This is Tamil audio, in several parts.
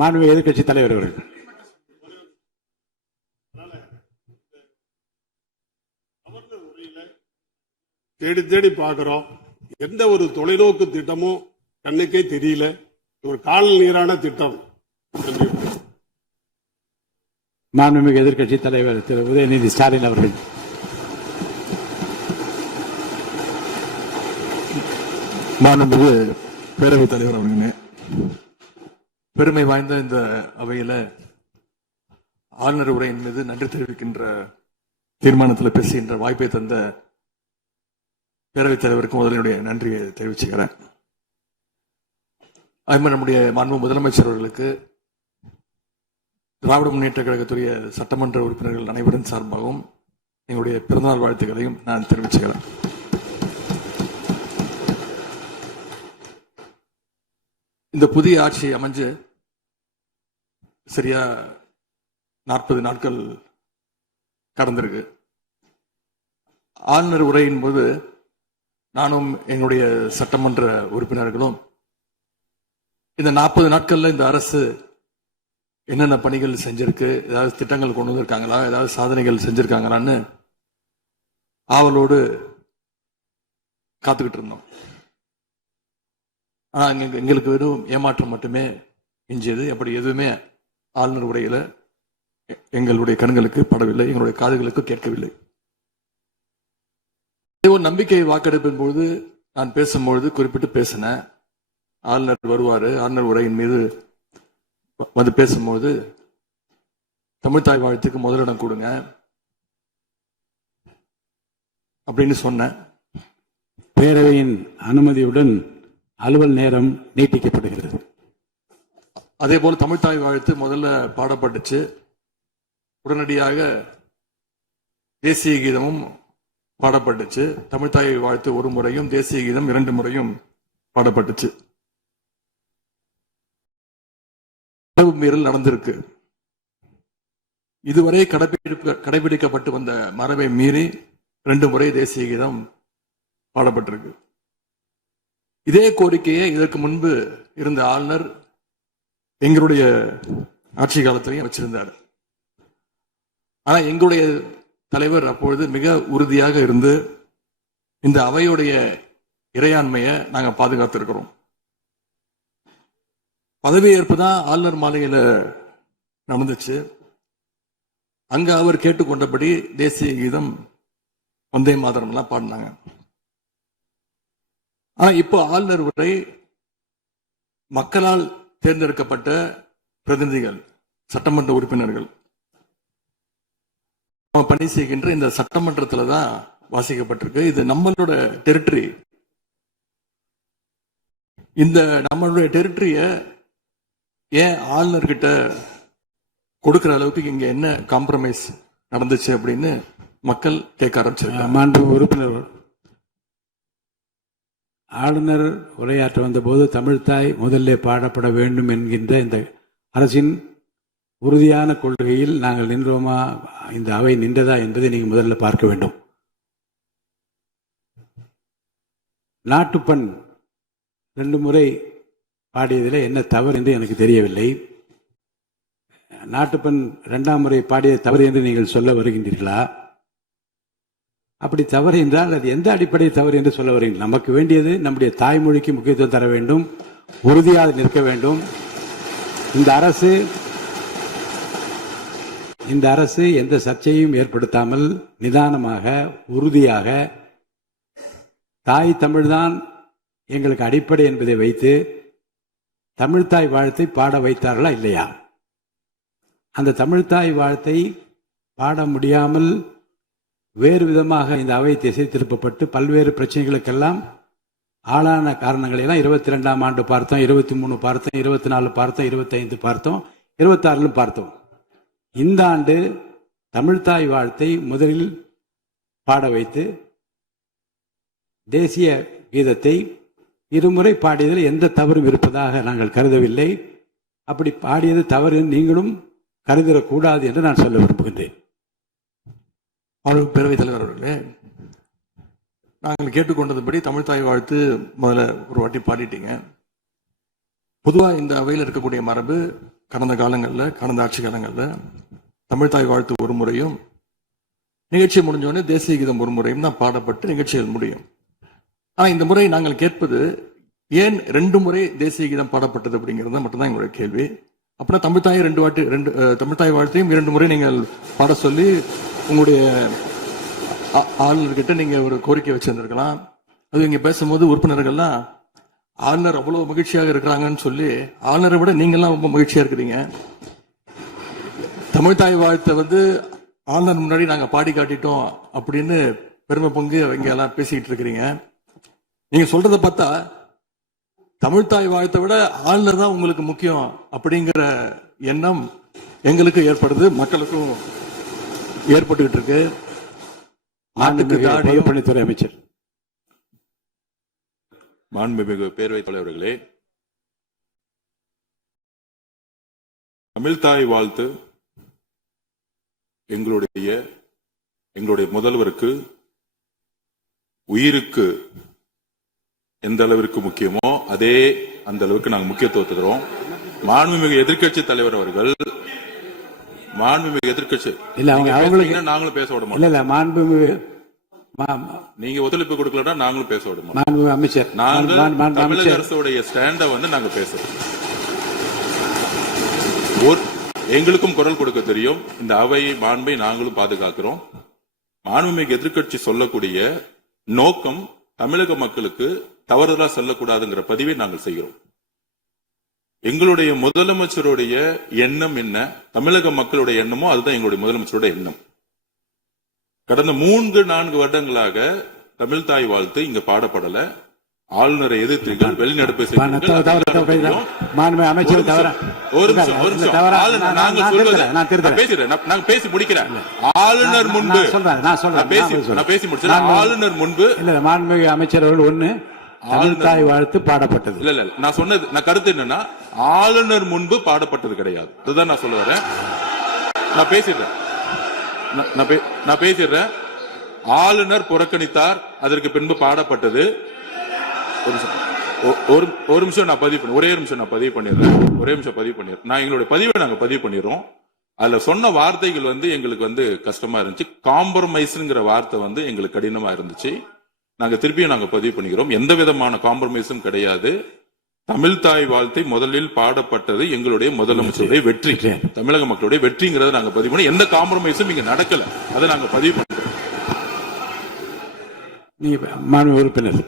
மாண்புமிகு எதிர்க்கட்சி தலைவர் அவர்கள். தேடி தேடி பார்க்கிறோம், எந்த ஒரு தொலைநோக்கு திட்டமும் கண்ணுக்கே தெரியல. ஒரு கால் நீரான திட்டம். மாண்புமிகு எதிர்க்கட்சி தலைவர் திரு உதயநிதி ஸ்டாலின் அவர்கள். மாண்புமிகு பேரவைத் தலைவர் அவர்களே, பெருமை வாய்ந்த இந்த அவையில ஆளுநர் உரையின் மீது நன்றி தெரிவிக்கின்ற தீர்மானத்தில் பேசுகின்ற வாய்ப்பை தந்த பேரவைத் தலைவருக்கு முதலினுடைய நன்றியை தெரிவிச்சுக்கிறேன். அதுமாதிரி நம்முடைய மாண்பு முதலமைச்சர் அவர்களுக்கு திராவிட முன்னேற்ற கழகத்துடைய சட்டமன்ற உறுப்பினர்கள் அனைவரின் சார்பாகவும் எங்களுடைய பிறந்தநாள் வாழ்த்துக்களையும் நான் தெரிவிச்சுக்கிறேன். இந்த புதிய ஆட்சி அமைஞ்சு சரியா 40 நாட்கள் கடந்திருக்கு. ஆளுநர் உரையின் போது நானும் எங்களுடைய சட்டமன்ற உறுப்பினர்களும் இந்த 40 நாட்கள்ல இந்த அரசு என்னென்ன பணிகள் செஞ்சிருக்கு, ஏதாவது திட்டங்கள் கொண்டு வந்திருக்காங்களா, ஏதாவது சாதனைகள் செஞ்சிருக்காங்களான்னு ஆவலோடு காத்துக்கிட்டு இருந்தோம். ஆனா எங்களுக்கு வெறும் ஏமாற்றம் மட்டுமே எஞ்சியது. அப்படி எதுவுமே ஆளுநர் உரையில எங்களுடைய கண்களுக்கு படவில்லை, எங்களுடைய காதுகளுக்கு கேட்கவில்லை. ஒரு நம்பிக்கை வாக்கெடுப்பின் பொழுது நான் பேசும்பொழுது குறிப்பிட்டு பேசினேன், ஆளுநர் வருவாரு, ஆளுநர் உரையின் மீது வந்து பேசும்போது தமிழ்தாய் வாழ்த்துக்கு முதலிடம் கொடுங்க அப்படின்னு சொன்னேன். பேரவையின் அனுமதியுடன் அலுவல் நேரம் நீட்டிக்கப்படுகிறது. அதே போல தமிழ்தாய் வாழ்த்து முதல்ல பாடப்பட்டுச்சு. உடனடியாக தேசிய கீதமும் பாடப்பட்டுச்சு. தமிழ்தாய் வாழ்த்து ஒரு முறையும் தேசிய கீதம் 2 முறையும் பாடப்பட்டுச்சு. மீறல் நடந்திருக்கு. இதுவரை கடைபிடிக்கப்பட்டு வந்த மரபை மீறி 2 முறை தேசிய கீதம் பாடப்பட்டிருக்கு. இதே கோரிக்கையை இதற்கு முன்பு இருந்த ஆளுநர் எங்களுடைய ஆட்சி காலத்திலையும் வச்சிருந்தார். ஆனா எங்களுடைய தலைவர் அப்பொழுது மிக உறுதியாக இருந்து இந்த அவையுடைய இறையாண்மையை நாங்க பாதுகாத்திருக்கிறோம். பதவியேற்பு தான் ஆளுநர் மாளிகையில நடந்துச்சு. அங்க அவர் கேட்டுக்கொண்டபடி தேசிய கீதம் வந்தே மாதரம் எல்லாம் பாடினாங்க. ஆனா இப்போ ஆளுநர் உரை மக்களால் தேர்ந்தெடுக்கப்பட்ட பிரதிநிதிகள், சட்டமன்ற உறுப்பினர்கள் பணி செய்கின்ற இந்த சட்டமன்றத்துல தான் வாசிக்கப்பட்டிருக்கு. இது நம்மளோட டெரிட்டரி. இந்த நம்மளுடைய டெரிட்டரிய ஏன் ஆளுநர்கிட்ட கொடுக்கிற அளவுக்கு இங்க என்ன காம்ப்ரமைஸ் நடந்துச்சு அப்படின்னு மக்கள் கேட்க ஆரம்பிச்சிருக்காங்க. மாண்பு உறுப்பினர், ஆளுநர் உரையாற்ற வந்தபோது தமிழ்தாய் முதல்ல பாடப்பட வேண்டும் என்கின்ற இந்த அரசின் உறுதியான கொள்கையில் நாங்கள் நின்றோமா, இந்த அவை நின்றதா என்பதை நீங்கள் முதல்ல பார்க்க வேண்டும். நாட்டுப்பண் 2 முறை பாடியதில் என்ன தவறு என்று எனக்கு தெரியவில்லை. நாட்டுப்பண் 2ஆம் முறை பாடிய தவறு என்று நீங்கள் சொல்ல வருகின்றீர்களா? அப்படி தவறு என்றால் அது எந்த அடிப்படை தவறு என்று சொல்ல வருகிறீர்கள்? நமக்கு வேண்டியது நம்முடைய தாய்மொழிக்கு முக்கியத்துவம் தர வேண்டும், உறுதியாக நிற்க வேண்டும். இந்த அரசு எந்த சர்ச்சையும் ஏற்படுத்தாமல் நிதானமாக உறுதியாக தாய் தமிழ்தான் எங்களுக்கு அடிப்படை என்பதை வைத்து தமிழ்தாய் வாழ்த்தை பாட வைத்தார்களா இல்லையா? அந்த தமிழ்தாய் வாழ்த்தை பாட முடியாமல் வேறு விதமாக இந்த அவை திசை திருப்பப்பட்டு பல்வேறு பிரச்சனைகளுக்கெல்லாம் ஆளான காரணங்களை எல்லாம் 22ஆம் ஆண்டு பார்த்தோம், 23 பார்த்தோம், 24 பார்த்தோம், 25 பார்த்தோம், 26 பார்த்தோம். இந்த ஆண்டு தமிழ்தாய் வாழ்த்தை முதலில் பாட வைத்து தேசிய கீதத்தை 2 முறை பாடியதில் எந்த தவறும் இருப்பதாக நாங்கள் கருதவில்லை. அப்படி பாடியது தவறு நீங்களும் கருதிடக்கூடாது என்று நான் சொல்ல விரும்புகின்றேன். பேரவைத் தலைவர் அவர்களே, நாங்கள் கேட்டுக்கொண்டதுபடி தமிழ்தாய் வாழ்த்து முதல்ல ஒரு வாட்டி பாடிட்டீங்க. பொதுவாக இந்த அவையில் இருக்கக்கூடிய மரபு கடந்த காலங்களில், கடந்த ஆட்சி காலங்களில் தமிழ்தாய் வாழ்த்து ஒரு முறையும், நிகழ்ச்சி முடிஞ்சோடனே தேசிய கீதம் ஒரு முறையும் தான் பாடப்பட்டு நிகழ்ச்சிகள் முடியும். ஆனா இந்த முறை நாங்கள் கேட்பது, ஏன் 2 முறை தேசிய கீதம் பாடப்பட்டது அப்படிங்கிறது மட்டும்தான் எங்களுடைய கேள்வி. அப்படின்னா தமிழ்தாயை தமிழ்தாய் வாழ்த்தையும் 2 முறை நீங்கள் பாட சொல்லி உங்களுடைய ஆளுநர்கிட்ட நீங்க ஒரு கோரிக்கை வச்சிருந்திருக்கலாம். அது இங்க பேசும்போது உறுப்பினர்கள்லாம் ஆளுநர் அவ்வளவு மகிழ்ச்சியாக இருக்கிறாங்கன்னு சொல்லி, ஆளுநரை விட நீங்கெல்லாம் ரொம்ப மகிழ்ச்சியா இருக்கிறீங்க. தமிழ்தாய் வாழ்த்தை ஆளுநர் முன்னாடி நாங்க பாடி காட்டிட்டோம் அப்படின்னு பெருமை பொங்கு இங்க எல்லாம் பேசிக்கிட்டு இருக்கிறீங்க. நீங்க சொல்றத பார்த்தா தமிழ்தாய் வாழ்த்தை விட ஆளுநர் தான் உங்களுக்கு முக்கியம் அப்படிங்கிற எண்ணம் எங்களுக்கு ஏற்படுது, மக்களுக்கும் ஏற்பட்டுக்கிட்டு இருக்கு. பொதுப்பணித்துறை அமைச்சர். மாண்புமிகு பேரவைத் தலைவர்களே, தமிழ்தாய் வாழ்த்து எங்களுடைய முதல்வருக்கு உயிருக்கு எந்த அளவிற்கு முக்கியமோ அதே அந்த அளவுக்கு நாங்கள் முக்கியத்துவம் தருவோம். மாண்புமிகு எதிர்க்கட்சி தலைவர் அவர்கள் நாங்களும் பேச விட மாட்டோம். நீங்க ஒத்துழைப்பு கொடுக்கலன்னா நாங்களும் பேச விட மாட்டோம். அமைச்சர், தமிழக அரசுடைய ஸ்டாண்ட நாங்க பேசுறோம். எங்களுக்கும் குரல் கொடுக்க தெரியும். இந்த அவை மாண்பை நாங்களும் பாதுகாக்கிறோம். மாண்புமிகு எதிர்க்கட்சி சொல்லக்கூடிய நோக்கம் தமிழக மக்களுக்கு தவறுதலா செல்லக்கூடாதுங்கிற பதிவை நாங்கள் செய்கிறோம். எங்களுடைய முதலமைச்சருடைய எண்ணம் என்ன, தமிழக மக்களுடைய எண்ணமோ அதுதான் எங்களுடைய முதலமைச்சருடைய எண்ணம். கடந்த 3-4 வருடங்களாக தமிழ்தாய் வாழ்த்து இங்க பாடப்படல. ஆளுநரை எதிர்த்தீர்கள், வெளிநடப்பு நாங்க பேசி முடிக்கிறேன். ஆளுநர் முன்பு ஆளுநர் முன்பு மாண்புமிகு அமைச்சர் அவர்கள் தமிழ்தாய் வாழ்த்து பாடப்பட்டது. இல்ல நான் சொன்னது, நான் கருத்து என்னன்னா, ஆளுநர் முன்பு பாடப்பட்டது கிடையாது. அதுதான் நான் சொல்ல வரேன். நான் பேசிடுறேன். ஆளுநர் புறக்கணித்தார், அதற்கு பின்பு பாடப்பட்டது. ஒரு நிமிஷம் நான் பதிவு பண்ணி, ஒரே நிமிஷம் நான் பதிவு பண்ணிடுறேன். நான் எங்களுடைய பதிவை நாங்க பதிவு பண்ணிடுறோம். அதுல சொன்ன வார்த்தைகள் எங்களுக்கு கஷ்டமா இருந்துச்சு. காம்ப்ரமைஸ்ங்கிற வார்த்தை எங்களுக்கு கடினமா இருந்துச்சு. நாங்க திருப்பியும் நாங்க பதிவு பண்ணிக்கிறோம். எந்த விதமான காம்ப்ரமைஸும் கிடையாது. தமிழ்தாய் வாழ்த்தை முதலில் பாடப்பட்டது எங்களுடைய முதலமைச்சருடைய வெற்றி, தமிழக மக்களுடைய வெற்றிங்கிறத நாங்க பதிவு பண்ணி, எந்த காம்ப்ரமைஸும் இங்க நடக்கல. அதை நாங்க பதிவு பண்றோம். உறுப்பினர்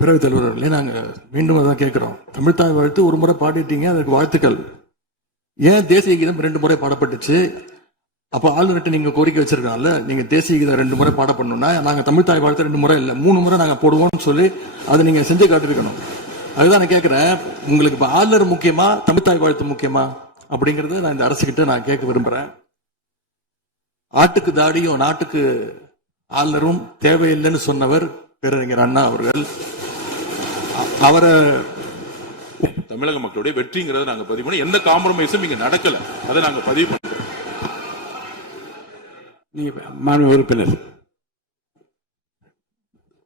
பிறகு தலைவர்களே, நாங்க மீண்டும் அதான் கேட்கிறோம். தமிழ்தாய் வாழ்த்து ஒரு முறை பாடிட்டீங்க, அதற்கு வாழ்த்துக்கள். ஏன் தேசிய கீதம் 2 முறை பாடப்பட்டுச்சு? அப்ப ஆளுநர்கிட்ட நீங்க கோரிக்கை வச்சிருக்கனால நீங்க தேசிய கீதம் 2 முறை பாட பண்ணணும்னா, நாங்க தமிழ்தாய் வாழ்த்து 2 முறை இல்ல 3 முறை நாங்க போடுவோம்னு சொல்லி அதை நீங்க செஞ்சு காட்டிருக்கணும். அதுதான் நான் கேட்கிறேன், உங்களுக்கு இப்ப ஆளுநர் முக்கியமா, தமிழ்தாய் வாழ்த்து முக்கியமா அப்படிங்கறத நான் இந்த அரசுகிட்ட நான் கேட்க விரும்புறேன். ஆட்டுக்கு தாடியும் நாட்டுக்கு ஆளுநரும் தேவையில்லைன்னு சொன்னவர் பேரறிஞர் அண்ணா அவர்கள். அவரை தமிழக மக்களுடைய வெற்றிங்கிறத நாங்க பதிவு பண்ணி, எந்த காம்ப்ரமைஸும் இங்க நடக்கல. அதை நாங்க பதிவு பண்றோம். உறுப்பினர்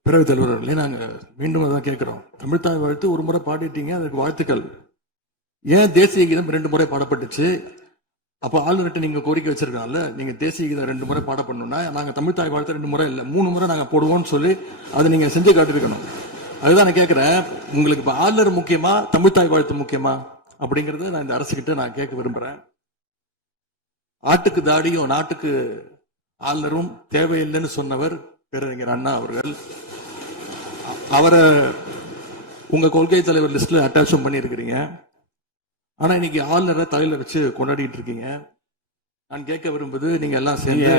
பிறகு தலைவர்களே, நாங்க மீண்டும் அதான் கேட்கிறோம். தமிழ்தாய் வாழ்த்து ஒரு முறை பாடிட்டீங்க, அதற்கு வாழ்த்துக்கள். ஏன் தேசிய கீதம் 2 முறை பாடப்பட்டுச்சு? அப்ப ஆளுநர்கிட்ட நீங்க கோரிக்கை வச்சிருக்கனால நீங்க தேசிய கீதம் 2 முறை பாட பண்ணணும்னா, நாங்க தமிழ்தாய் வாழ்த்து 2 முறை இல்ல 3 முறை நாங்க போடுவோம்னு சொல்லி அதை நீங்க செஞ்சு காட்டிருக்கணும். அதுதான் நான் கேட்கிறேன், உங்களுக்கு இப்ப ஆளுநர் முக்கியமா, தமிழ்தாய் வாழ்த்து முக்கியமா அப்படிங்கறத நான் இந்த அரசுகிட்ட நான் கேட்க விரும்புறேன். ஆட்டுக்கு தாடியும் நாட்டுக்கு ஆளுநரும் தேவையில்லைன்னு சொன்னவர் பேரறிஞர் அண்ணா அவர்கள். அவரை உங்க கொள்கை தலைவர் லிஸ்ட்ல அட்டாச்சும் பண்ணியிருக்கிறீங்க. ஆனா இன்னைக்கு ஆளுநரை தலையில வச்சு கொண்டாடிட்டு இருக்கீங்க. நான் கேட்க விரும்புவது, நீங்க எல்லாம் சேர்ந்து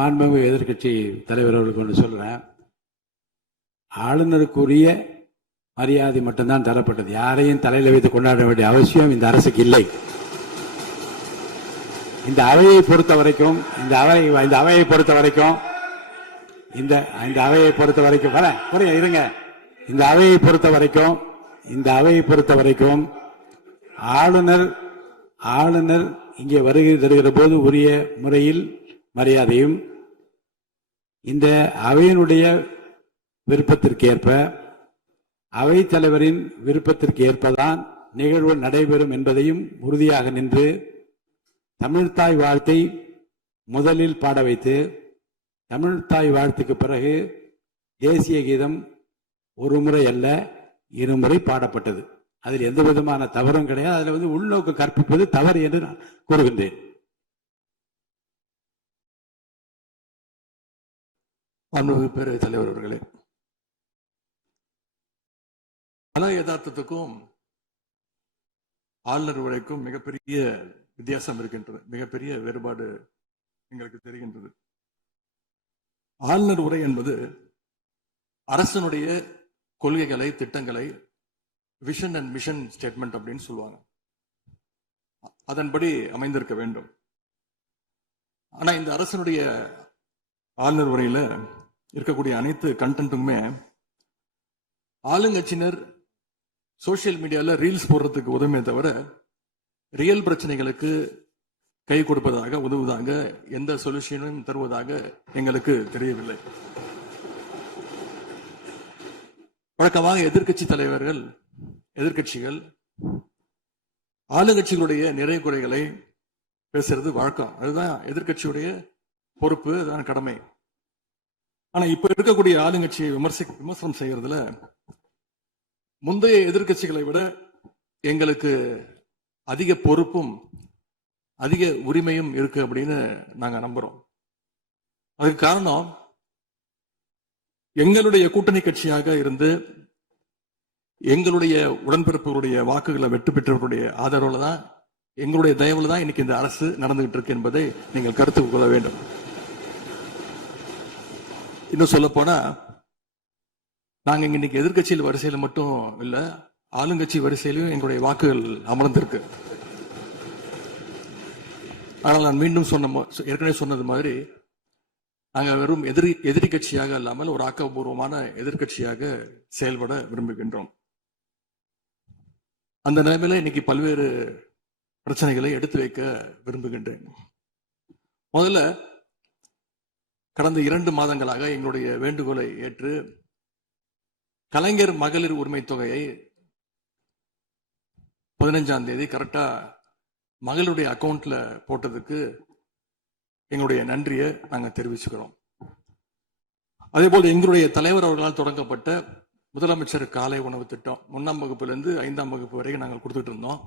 மாண்புமிகு எதிர்கட்சி தலைவர் அவர்களுக்கு ஒன்று சொல்றேன். ஆளுநருக்குரிய மரியாதை மட்டும்தான் தரப்பட்டது. யாரையும் தலையில வைத்து கொண்டாட வேண்டிய அவசியம் இந்த அரசுக்கு இல்லை. இந்த அவையை பொறுத்த வரைக்கும் ஆளுநர் இங்கே வருகை தருகிற போது உரிய முறையில் மரியாதையும், இந்த அவையினுடைய விருப்பத்திற்கு ஏற்ப, அவைத் தலைவரின் விருப்பத்திற்கு ஏற்பதான் நிகழ்வு நடைபெறும் என்பதையும் உறுதியாக நின்று தமிழ்த்தாய் வாழ்த்தை முதலில் பாட வைத்து தமிழ்த்தாய் வாழ்த்துக்கு பிறகு தேசிய கீதம் ஒரு முறை அல்ல இருமுறை பாடப்பட்டது. அதில் எந்த விதமான தவறும் கிடையாது. அதில் உள்நோக்கு கற்பிப்பது தவறு என்று நான் கூறுகின்றேன். பேரவைத் தலைவர் அவர்களே, கல யதார்த்தத்துக்கும் ஆளுநர் உரைக்கும் மிகப்பெரிய வித்தியாசம் இருக்கின்றது. மிகப்பெரிய வேறுபாடு எங்களுக்கு தெரிகின்றது. ஆளுநர் உரை என்பது அரசனுடைய கொள்கைகளை, திட்டங்களை, விஷன் அண்ட் மிஷன் ஸ்டேட்மெண்ட் அப்படின்னு சொல்லுவாங்க. அதன்படி அமைந்திருக்க வேண்டும். ஆனா இந்த அரசனுடைய ஆளுநர் உரையில இருக்கக்கூடிய அனைத்து கண்டென்ட்டுமே ஆளுங்கட்சியினர் சோசியல் மீடியால ரீல்ஸ் போடுறதுக்கு உதவுமே தவிர ரியல் பிரச்சனைகளுக்கு கை கொடுப்பதாக, உதவுவதாக, எந்த சொல்யூஷனும் தருவதாக எங்களுக்கு தெரியவில்லை. வழக்கமாக எதிர்க்கட்சி தலைவர்கள், எதிர்க்கட்சிகள் ஆளுங்கட்சிகளுடைய நிறை குறைகளை பேசுறது வழக்கம். அதுதான் எதிர்க்கட்சியுடைய பொறுப்பு, அதுதான் கடமை. ஆனா இப்ப இருக்கக்கூடிய ஆளுங்கட்சியை விமர்சனம் செய்யறதுல முந்தைய எதிர்க்கட்சிகளை விட எங்களுக்கு அதிக பொறுப்பும் அதிக உரிமையும் இருக்கு அப்படின்னு நாங்க நம்புறோம். அதுக்கு காரணம், எங்களுடைய கூட்டணி கட்சியாக இருந்து எங்களுடைய உடன்பிறப்புகளுடைய வாக்குகளை வெற்றி பெற்றவர்களுடைய ஆதரவுல தான், எங்களுடைய தயவுல தான் இன்னைக்கு இந்த அரசு நடந்துகிட்டு இருக்கு என்பதை நீங்கள் கருத்துக் கொள்ள வேண்டும். இன்னும் சொல்ல போனா, நாங்க இன்னைக்கு எதிர்கட்சியில் வரிசையில் மட்டும் இல்ல, ஆளுங்கட்சி வரிசையிலும் எங்களுடைய வாக்குகள் அமர்ந்திருக்கு. ஆனால் நான் மீண்டும் ஏற்கனவே சொன்னது மாதிரி நாங்க வெறும் எதிரி கட்சியாக இல்லாமல் ஒரு ஆக்கப்பூர்வமான எதிர்கட்சியாக செயல்பட விரும்புகின்றோம். அந்த நிலைமையில இன்னைக்கு பல்வேறு பிரச்சனைகளை எடுத்து வைக்க விரும்புகின்றேன். முதல்ல, கடந்த 2 மாதங்களாக எங்களுடைய வேண்டுகோளை ஏற்று கலைஞர் மகளிர் உரிமை தொகையை 15ஆம் தேதி கரெக்டா மகளுடைய அக்கௌண்ட்ல போட்டதுக்கு எங்களுடைய நன்றியை நாங்க தெரிவிச்சுக்கிறோம். அதே போல எங்களுடைய தலைவர் அவர்களால் தொடங்கப்பட்ட முதலமைச்சர் காலை உணவு திட்டம் 1ஆம் வகுப்பிலிருந்து 5ஆம் வகுப்பு வரைக்கும் நாங்கள் கொடுத்துட்டு இருந்தோம்.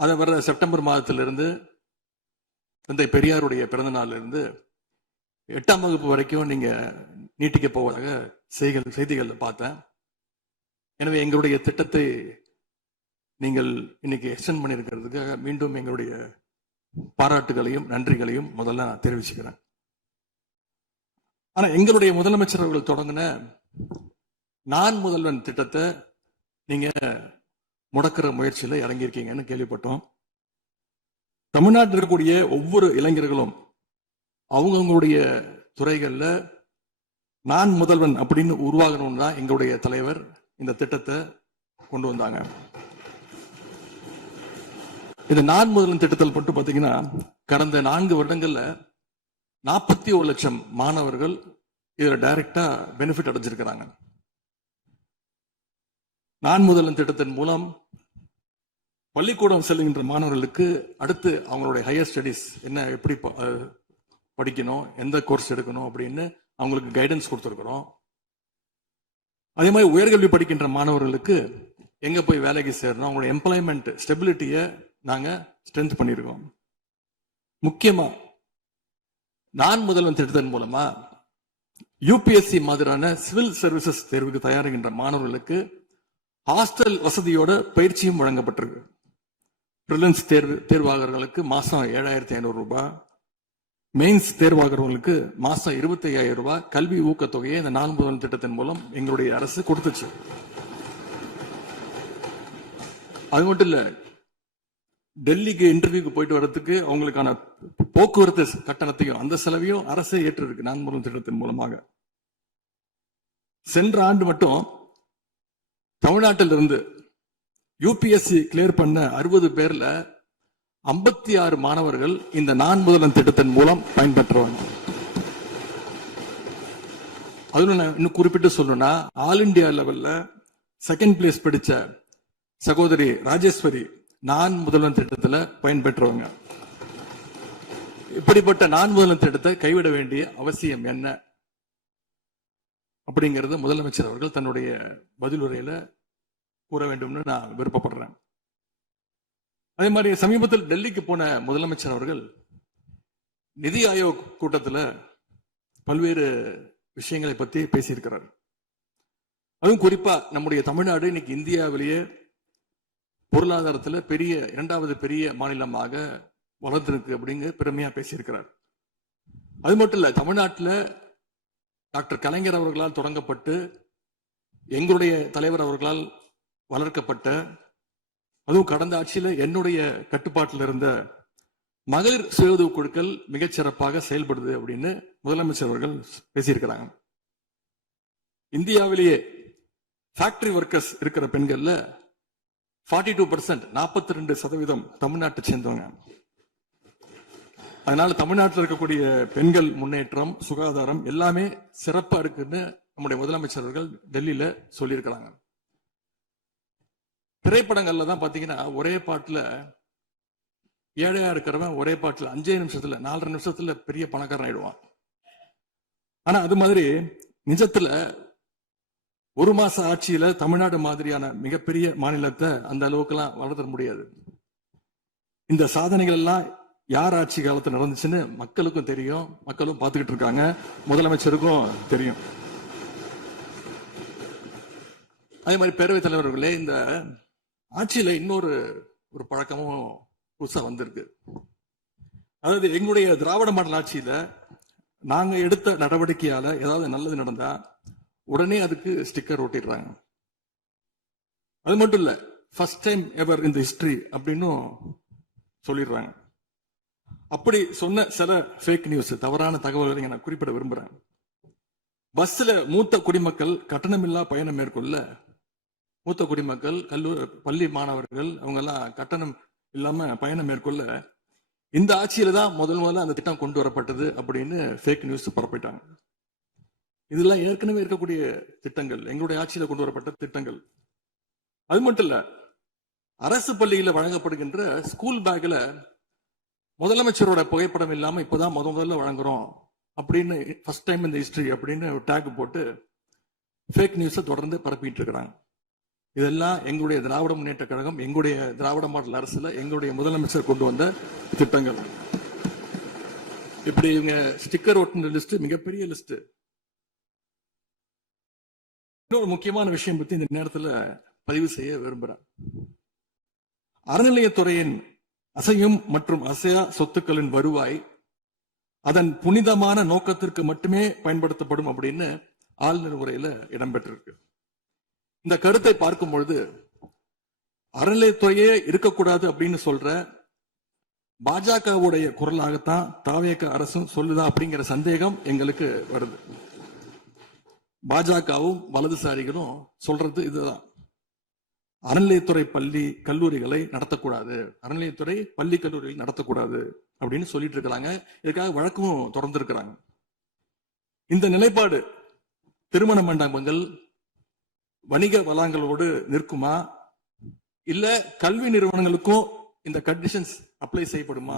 அதை வர செப்டம்பர் மாதத்திலிருந்து தந்தை பெரியாருடைய பிறந்த நாள்ல இருந்து 8ஆம் வகுப்பு வரைக்கும் நீங்க நீட்டிக்க போவதாக செய்திகள்ல பார்த்தேன். எனவே எங்களுடைய திட்டத்தை நீங்கள் இன்னைக்கு எக்ஸ்டெண்ட் பண்ணியிருக்கிறதுக்கு மீண்டும் எங்களுடைய பாராட்டுகளையும் நன்றிகளையும் முதல்ல நான் தெரிவிச்சுக்கிறேன். ஆனா எங்களுடைய முதலமைச்சர் அவர்கள் தொடங்கின நான் முதல்வன் திட்டத்தை நீங்க முடக்கிற முயற்சியில இறங்கியிருக்கீங்கன்னு கேள்விப்பட்டோம். தமிழ்நாட்டில் இருக்கக்கூடிய ஒவ்வொரு இளைஞர்களும் அவங்களுடைய துறைகள்ல நான் முதல்வன் அப்படின்னு உருவாகணும்னு தான் எங்களுடைய தலைவர் இந்த திட்டத்தை கொண்டு வந்தாங்க. இந்த நான் முதல்வன் திட்டத்தில் மட்டும் பாத்தீங்கன்னா கடந்த 4 வருடங்கள்ல 41 லட்சம் மாணவர்கள் இதுல டைரக்டா பெனிஃபிட் அடைஞ்சிருக்கிறாங்க. நான் முதல்வன் திட்டத்தின் மூலம் பள்ளிக்கூடம் செல்லுகின்ற மாணவர்களுக்கு அடுத்து அவங்களுடைய ஹையர் ஸ்டடீஸ் என்ன, எப்படி படிக்கணும், எந்த கோர்ஸ் எடுக்கணும் அப்படின்னு அவங்களுக்கு கைடன்ஸ் கொடுத்துருக்கிறோம். அதே மாதிரி உயர்கல்வி படிக்கின்ற மாணவர்களுக்கு எங்க போய் வேலைக்கு சேரணும், அவங்களுடைய எம்ப்ளாய்மெண்ட் ஸ்டெபிலிட்டியை நாங்க ஸ்ட்ரென்த் பண்ணியிருக்கோம். முக்கியமா நான் முதல்வன் திட்டத்தின் மூலமா யூபிஎஸ்சி மாதிரியான சிவில் சர்வீசஸ் தேர்வுக்கு தயாரிக்கின்ற மாணவர்களுக்கு ஹாஸ்டல் வசதியோட பயிற்சியும் வழங்கப்பட்டிருக்கு. பிரிலிம்ஸ் தேர்வாளர்களுக்கு மாசம் 7,500 ரூபாய், மெயின்ஸ் தேர்வாகிறவங்களுக்கு மாசம் 25,000 ரூபாய் கல்வி ஊக்கத்தொகையை இந்த நான் முதல்வன் திட்டத்தின் மூலம் எங்களுடைய அரசு கொடுத்துச்சு. அது மட்டும் இல்ல, டெல்லிக்கு இன்டர்வியூக்கு போயிட்டு வர்றதுக்கு அவங்களுக்கான போக்குவரத்து கட்டணத்தையும் அந்த செலவையும் அரசு ஏற்றிருக்கு நான் முதல்வன் திட்டத்தின் மூலமாக. சென்ற ஆண்டு மட்டும் தமிழ்நாட்டில் இருந்து யூபிஎஸ்சி கிளியர் பண்ண 60 பேர்ல 56 மாணவர்கள் இந்த நான் முதல்வன் திட்டத்தின் மூலம் பயன்பெற்றவாங்க. அதுல இன்னும் குறிப்பிட்டு சொல்லணும்னா, ஆல் இண்டியா லெவல்ல 2nd பிளேஸ் படிச்ச சகோதரி ராஜேஸ்வரி நான் முதல்வன் திட்டத்துல பயன்பெற்றவங்க. இப்படிப்பட்ட நான் முதல்வன் திட்டத்தை கைவிட வேண்டிய அவசியம் என்ன அப்படிங்கறது முதலமைச்சர் அவர்கள் தன்னுடைய பதிலுரையில கூற வேண்டும்னு நான் விருப்பப்படுறேன். அதே மாதிரி சமீபத்தில் டெல்லிக்கு போன முதலமைச்சர் அவர்கள் நிதி ஆயோக் கூட்டத்துல பல்வேறு விஷயங்களை பத்தி பேசியிருக்கிறார். அதுவும் குறிப்பா நம்முடைய தமிழ்நாடு இன்னைக்கு இந்தியாவிலேயே பொருளாதாரத்துல இரண்டாவது பெரிய மாநிலமாக வளர்ந்திருக்கு அப்படிங்க பெருமையா பேசியிருக்கிறார். அது மட்டும் இல்ல, தமிழ்நாட்டில் டாக்டர் கலைஞர் அவர்களால் தொடங்கப்பட்டு எங்களுடைய தலைவர் அவர்களால் வளர்க்கப்பட்ட, அதுவும் கடந்த ஆட்சியில என்னுடைய கட்டுப்பாட்டில் இருந்த மகளிர் சுய உதவி குழுக்கள் மிகச்சிறப்பாக செயல்படுது அப்படின்னு முதலமைச்சர் அவர்கள் பேசியிருக்கிறாங்க. இந்தியாவிலேயே ஃபேக்டரி ஒர்க்கர்ஸ் இருக்கிற பெண்கள்ல 42% 42% தமிழ்நாட்டை சேர்ந்தவங்க. அதனால தமிழ்நாட்டில் இருக்கக்கூடிய பெண்கள் முன்னேற்றம், சுகாதாரம் எல்லாமே சிறப்பா இருக்குன்னு நம்முடைய முதலமைச்சர் அவர்கள் டெல்லியில சொல்லியிருக்கிறாங்க. திரைப்படங்கள்ல தான் பாத்தீங்கன்னா ஒரே பாட்டுல ஏழையா இருக்கிறவன் ஒரே பாட்டுல 5 நிமிஷத்துல 4 நிமிஷத்துல பெரிய பணக்காரன் ஆயிடுவான். ஆனா அது மாதிரி நிஜத்துல ஒரு மாச ஆட்சியில தமிழ்நாடு மாதிரியான மிகப்பெரிய மாநிலத்தை அந்த அளவுக்குலாம் வளர்த்த முடியாது. இந்த சாதனைகள் எல்லாம் யார் ஆட்சி காலத்துல நடந்துச்சுன்னு மக்களுக்கும் தெரியும், மக்களும் பார்த்துக்கிட்டு இருக்காங்க, முதலமைச்சருக்கும் தெரியும். அதே மாதிரி பேரவைத் தலைவர்களே, இந்த ஆட்சியில இன்னொரு பழக்கமும் புதுசா வந்திருக்கு. அதாவது எங்களுடைய திராவிட மாடல் ஆட்சியில நாங்க எடுத்த நடவடிக்கையால ஏதாவது நல்லது நடந்தா உடனே அதுக்கு ஸ்டிக்கர் ஒட்டிடுறாங்க. அது மட்டும் இல்ல, ஃபர்ஸ்ட் டைம் எவர் இன் தி ஹிஸ்டரி அப்படின்னு சொல்லிடுறாங்க. அப்படி சொன்ன சில ஃபேக் நியூஸ், தவறான தகவல்களை நான் குறிப்பிட விரும்புறேன். பஸ்ல மூத்த குடிமக்கள் கட்டணமில்லா பயணம் மேற்கொள்ள, மூத்த குடிமக்கள், பள்ளி மாணவர்கள் அவங்க எல்லாம் கட்டணம் இல்லாம பயணம் மேற்கொள்ள இந்த ஆட்சியில தான் முதல்ல அந்த திட்டம் கொண்டு வரப்பட்டது அப்படின்னு ஃபேக் நியூஸ் பரப்பிட்டாங்க. இதெல்லாம் ஏற்கனவே இருக்கக்கூடிய திட்டங்கள், எங்களுடைய ஆட்சியில கொண்டு வரப்பட்ட திட்டங்கள். அது மட்டும் இல்ல, அரசு பள்ளியில வழங்கப்படுகின்ற ஸ்கூல் பேக்ல முதலமைச்சரோட புகைப்படம் இல்லாம இப்பதான் முதல்ல வழங்குறோம் அப்படின்னு, ஃபர்ஸ்ட் டைம் இந்த ஹிஸ்டரி அப்படின்னு டேக் போட்டு ஃபேக் நியூஸை தொடர்ந்து பரப்பிட்டு இருக்கிறாங்க. இதெல்லாம் எங்களுடைய திராவிட முன்னேற்ற கழகம், எங்களுடைய திராவிட மாடல் அரசுல எங்களுடைய முதலமைச்சர் கொண்டு வந்த திட்டங்கள். இப்படி இவங்க ஸ்டிக்கர் ஒட்டின லிஸ்ட் மிகப்பெரிய லிஸ்ட். இன்னொரு முக்கியமான விஷயம் பத்தி இந்த நேரத்தில் பதிவு செய்ய விரும்புறேன். அறநிலையத்துறையின் அசையும் மற்றும் அசையா சொத்துக்களின் வருவாய் அதன் புனிதமான நோக்கத்திற்கு மட்டுமே பயன்படுத்தப்படும் அப்படின்னு ஆளுநர் உரையில இடம்பெற்றிருக்கு. இந்த கருத்தை பார்க்கும் பொழுது அறநிலையத்துறையே இருக்கக்கூடாது அப்படின்னு சொல்ற பாஜகவுடைய குரலாகத்தான் தாவேக அரசும் சொல்லுதா அப்படிங்கிற சந்தேகம் எங்களுக்கு வருது. பாஜகவும் வலதுசாரிகளும் சொல்றது இதுதான், அறநிலையத்துறை பள்ளி கல்லூரிகளை நடத்தக்கூடாது, அறநிலையத்துறை பள்ளி கல்லூரிகள் நடத்தக்கூடாது அப்படின்னு சொல்லிட்டு இருக்கிறாங்க. இதுக்காக வழக்கும் தொடர்ந்து இருக்கிறாங்க. இந்த நிலைப்பாடு திருமண மண்டபங்கள், வணிக வளங்களோடு நிற்குமா, இல்ல கல்வி நிறுவனங்களுக்கும் இந்த கண்டிஷன்ஸ் அப்ளை செய்யப்படுமா